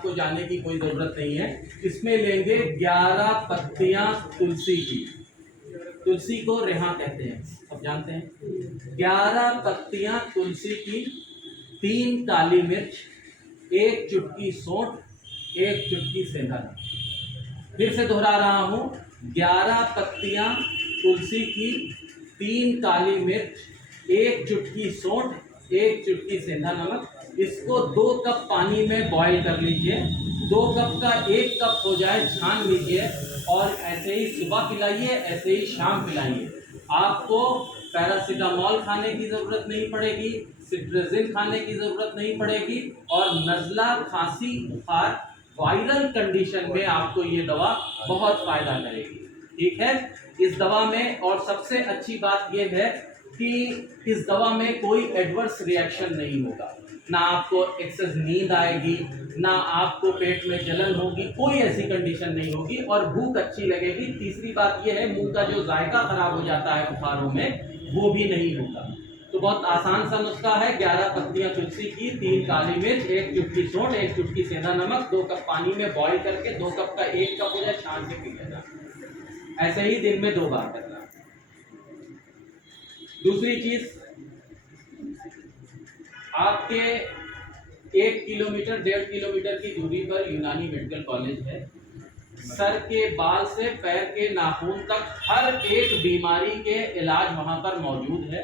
आपको जाने की कोई ज़रूरत नहीं है। इसमें लेंगे 11 पत्तियां तुलसी की। तुलसी को रेहा कहते हैं, सब जानते हैं। 11 पत्तियां तुलसी की, 3 काली मिर्च, 1 चुटकी सौंठ, 1 चुटकी सेंधा नमक। फिर से दोहरा रहा हूँ, 11 पत्तियां तुलसी की, 3 काली मिर्च, 1 चुटकी सौंठ, 1 चुटकी सेंधा नमक। इसको 2 कप पानी में बॉईल कर लीजिए। 2 कप का 1 कप हो जाए छान लीजिए और ऐसे ही सुबह पिलाइए, ऐसे ही शाम पिलाइए। आपको पैरासीटामॉल खाने की ज़रूरत नहीं पड़ेगी, सिट्राजिन खाने की ज़रूरत नहीं पड़ेगी और नज़ला, खांसी, बुखार, वायरल कंडीशन में आपको ये दवा बहुत फ़ायदा करेगी। ठीक है, इस दवा में और सबसे अच्छी बात यह है कि इस दवा में कोई एडवर्स रिएक्शन नहीं होगा। ना आपको एक्सेस नींद आएगी, ना आपको पेट में जलन होगी, कोई ऐसी कंडीशन नहीं होगी और भूख अच्छी लगेगी। तीसरी बात यह है, मुंह का जो जायका खराब हो जाता है बुखारों में, वो भी नहीं होगा। तो बहुत आसान सा नुस्खा है। 11 पत्तियां तुलसी की, 3 काली मिर्च, 1 चुटकी सौंठ, 1 चुटकी सेंधा नमक, 2 कप पानी में बॉईल करके 2 कप का 1 कप हो जाए छान के पी लेना। ऐसे ही दिन में 2 बार करना। दूसरी चीज, आपके 1 किलोमीटर 1.5 किलोमीटर की दूरी पर यूनानी मेडिकल कॉलेज है। सर के बाल से पैर के नाखून तक हर एक बीमारी के इलाज वहां पर मौजूद है।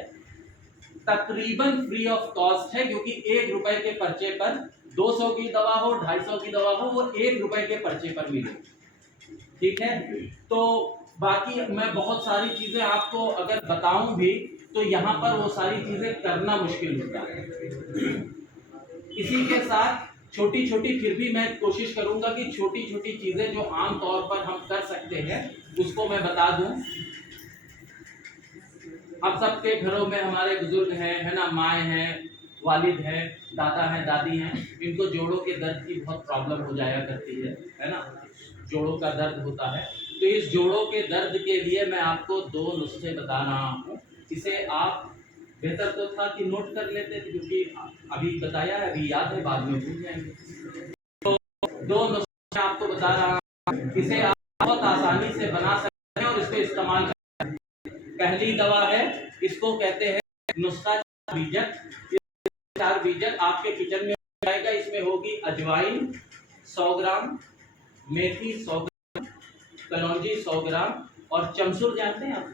तकरीबन फ्री ऑफ कॉस्ट है, क्योंकि 1 रुपए के पर्चे पर 200 की दवा हो, 250 की दवा हो, वो 1 रुपए के पर्चे पर मिले। ठीक है, तो बाकी मैं बहुत सारी चीजें आपको अगर बताऊं भी तो यहाँ पर वो सारी चीजें करना मुश्किल होता है। इसी के साथ छोटी छोटी, फिर भी मैं कोशिश करूंगा कि छोटी छोटी चीजें जो आम तौर पर हम कर सकते हैं उसको मैं बता दूं। हम सबके घरों में हमारे बुजुर्ग हैं, है ना, माएँ हैं, वालिद हैं, दादा हैं, दादी हैं, इनको जोड़ों के दर्द की बहुत प्रॉब्लम हो जाया करती है ना, जोड़ों का दर्द होता है। तो इस जोड़ों के दर्द के लिए मैं आपको 2 नुस्खे बता रहा हूँ। इसे आप, बेहतर तो था कि नोट कर लेते, क्योंकि अभी बताया है, अभी याद है, बाद में भूल जाएंगे। तो 2 नुस्खे आपको बता रहा हूँ, इसे आप बहुत आसानी से बना सकते हैं और इसको इस्तेमाल कर। पहली दवा है, इसको कहते हैं नुस्खा 4 बीजक। 4 बीजक आपके किचन में जाएगा। इसमें होगी अजवाइन 100 ग्राम, मेथी 100 ग्राम, कलौंजी 100 ग्राम और चमसुर जानते हैं आप?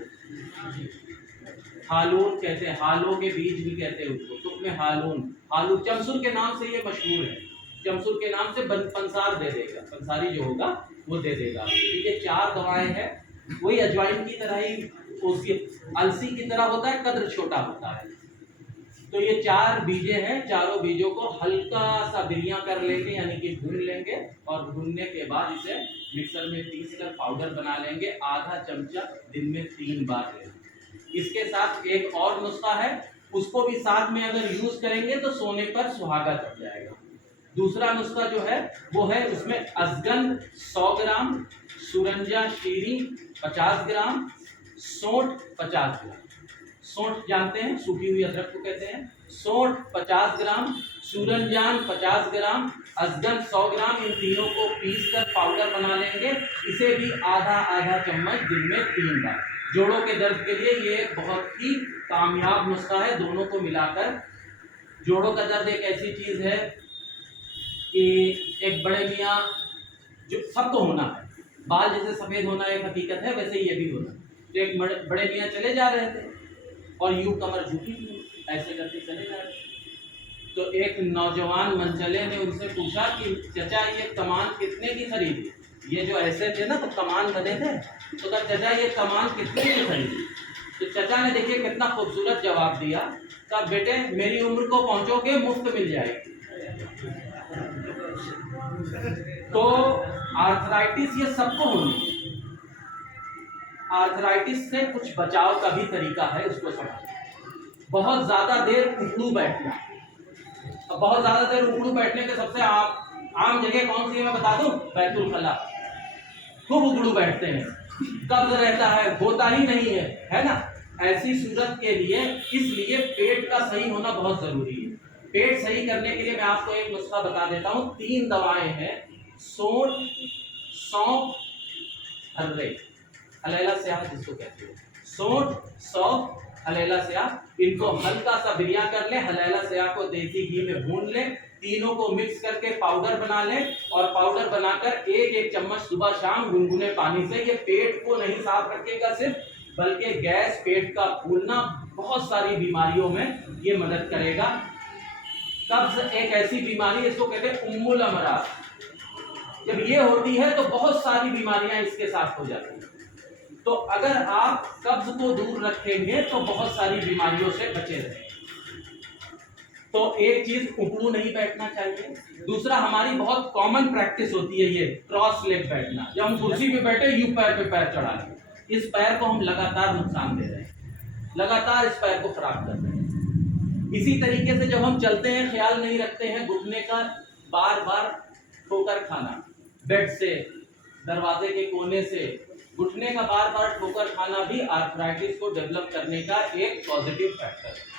हालून कहते हैं, हालों के बीज भी कहते हैं उसको, तुक में हालून, हालू चमसुर के नाम से ये मशहूर है। चमसुर के नाम से पंसार दे देगा, पंसारी जो होगा वो दे देगा। ये 4 दवाएं हैं। वही अजवाइन की तरह ही, उसकी अलसी की तरह होता है, कद्र छोटा होता है। तो ये 4 बीजे हैं। चारों बीजों को हल्का सा बिरिया कर लेंगे, यानी कि भून लेंगे और भूनने के बाद इसे मिक्सर में पीस कर पाउडर बना लेंगे। आधा चमचा दिन में 3 बार लेंगे। इसके साथ एक और नुस्खा है, उसको भी साथ में अगर यूज करेंगे तो सोने पर सुहागा चढ़ जाएगा। दूसरा नुस्खा जो है वो है, उसमें अजगंध 100 ग्राम, सुरंजा शीरी 50 ग्राम, सौंठ 50 ग्राम। सौंठ जानते हैं, सूखी हुई अदरक को कहते हैं। सौंठ 50 ग्राम, सूरंजान 50 ग्राम, अजगंध 100 ग्राम, इन तीनों को पीस कर पाउडर बना लेंगे। इसे भी आधा आधा चम्मच दिन में 3 बार। जोड़ों के दर्द के लिए ये एक बहुत ही कामयाब नुस्खा है। दोनों को मिलाकर, जोड़ों का दर्द एक ऐसी चीज है कि एक बड़े मियाँ, जो सबको होना है, बाल जैसे सफेद होना एक हकीकत है, वैसे ये भी होना। तो एक बड़े मियाँ चले जा रहे थे और यूं कमर झुकी ऐसे करके चले जा रहे। तो एक नौजवान मनचले ने उनसे पूछा कि चचा ये कमान कितने की खरीदी? ये जो ऐसे थे ना, तो कमान बने थे, तो कहा चचा ये कमान कितने की खरीदी? तो चचा ने देखिए कितना खूबसूरत जवाब दिया, कहा बेटे मेरी उम्र को पहुंचोगे मुफ्त मिल जाएगी। तो आर्थराइटिस ये सबको होनी है। आर्थराइटिस से कुछ बचाव का भी तरीका है, उसको समझिए। बहुत ज्यादा देर उखड़ू बैठना। अब बहुत ज्यादा देर उखड़ू बैठने के सबसे आम जगह कौन सी है मैं बता दूं? बैतुल खला। खूब उखड़ू बैठते हैं, कब्ज रहता है, होता ही नहीं है ना। ऐसी सूरत के लिए, इसलिए पेट का सही होना बहुत जरूरी है। पेट सही करने के लिए मैं आपको एक नुस्खा बता देता हूँ। 3 दवाएं हैं, सोंठ, सौंफ, हर्रे, हलेला स्याह जिसको कहते हो। सोंठ, सौंफ, हलेला स्याह, इनको हल्का सा बिरिया कर ले, हलेला स्याह को देसी घी में भून ले, तीनों को मिक्स करके पाउडर बना ले, और पाउडर बनाकर एक एक चम्मच सुबह शाम गुनगुने पानी से, ये पेट को नहीं साफ रखेगा सिर्फ, बल्कि गैस, पेट का फूलना, बहुत सारी बीमारियों में ये मदद करेगा। कब्ज एक ऐसी बीमारी है, इसको कहते हैं उम्मुल अमराज। जब ये होती है तो बहुत सारी बीमारियां इसके साथ हो जाती हैं। तो अगर आप कब्ज को दूर रखेंगे तो बहुत सारी बीमारियों से बचे रहेंगे। तो एक चीज, उकड़ू नहीं बैठना चाहिए। दूसरा, हमारी बहुत कॉमन प्रैक्टिस होती है ये क्रॉस लेग बैठना। जब हम कुर्सी पे बैठे, यूं पैर पे पैर चढ़ा लें, इस पैर को हम लगातार नुकसान दे रहे हैं, लगातार इस पैर को खराब कर रहे हैं। इसी तरीके से जब हम चलते हैं, ख्याल नहीं रखते हैं घुटने का, बार बार ठोकर खाना, बेड से, दरवाजे के कोने से, घुटने का बार बार ठोकर खाना भी आर्थराइटिस को डेवलप करने का एक पॉजिटिव फैक्टर है।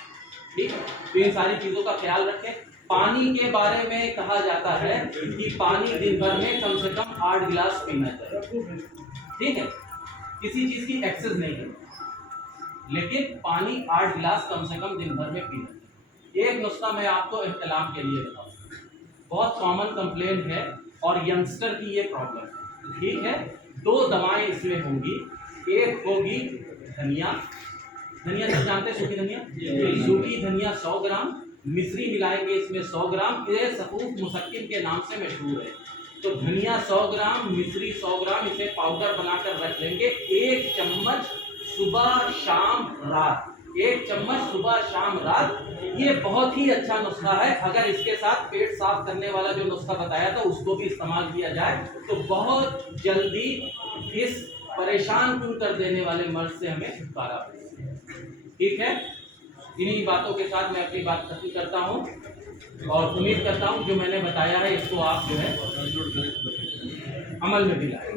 ठीक है, तो इन सारी चीजों का ख्याल रखें। पानी के बारे में कहा जाता है कि पानी दिन भर में कम से कम 8 गिलास पीना चाहिए। ठीक है, किसी चीज की एक्सेस नहीं है, लेकिन पानी 8 गिलास कम से कम दिन भर में पीना चाहिए। एक नुस्खा मैं आपको एहतलाम के लिए बताऊँ, बहुत कॉमन कंप्लेंट है और यंगस्टर की ये प्रॉब्लम है। ठीक है, 2 दवाएं इसमें होंगी। एक होगी धनिया, धनिया सब जानते हैं, सूखी धनिया, सूखी धनिया 100 ग्राम, मिश्री मिलाएंगे इसमें 100 ग्राम, ये सफूफ मुसक्किन के नाम से मशहूर है। तो धनिया 100 ग्राम, मिश्री 100 ग्राम, इसे पाउडर बनाकर रख लेंगे। 1 चम्मच सुबह शाम रात, 1 चम्मच सुबह शाम रात। ये बहुत ही अच्छा नुस्खा है। अगर इसके साथ पेट साफ करने वाला जो नुस्खा बताया था उसको भी इस्तेमाल किया जाए तो बहुत जल्दी इस परेशान क्यों कर देने वाले मर्ज से हमें छुटकारा मिलेगा। ठीक है, इन्हीं बातों के साथ मैं अपनी बात खत्म करता हूँ और उम्मीद करता हूँ जो मैंने बताया है इसको आप जो है अमल में भी लाएं।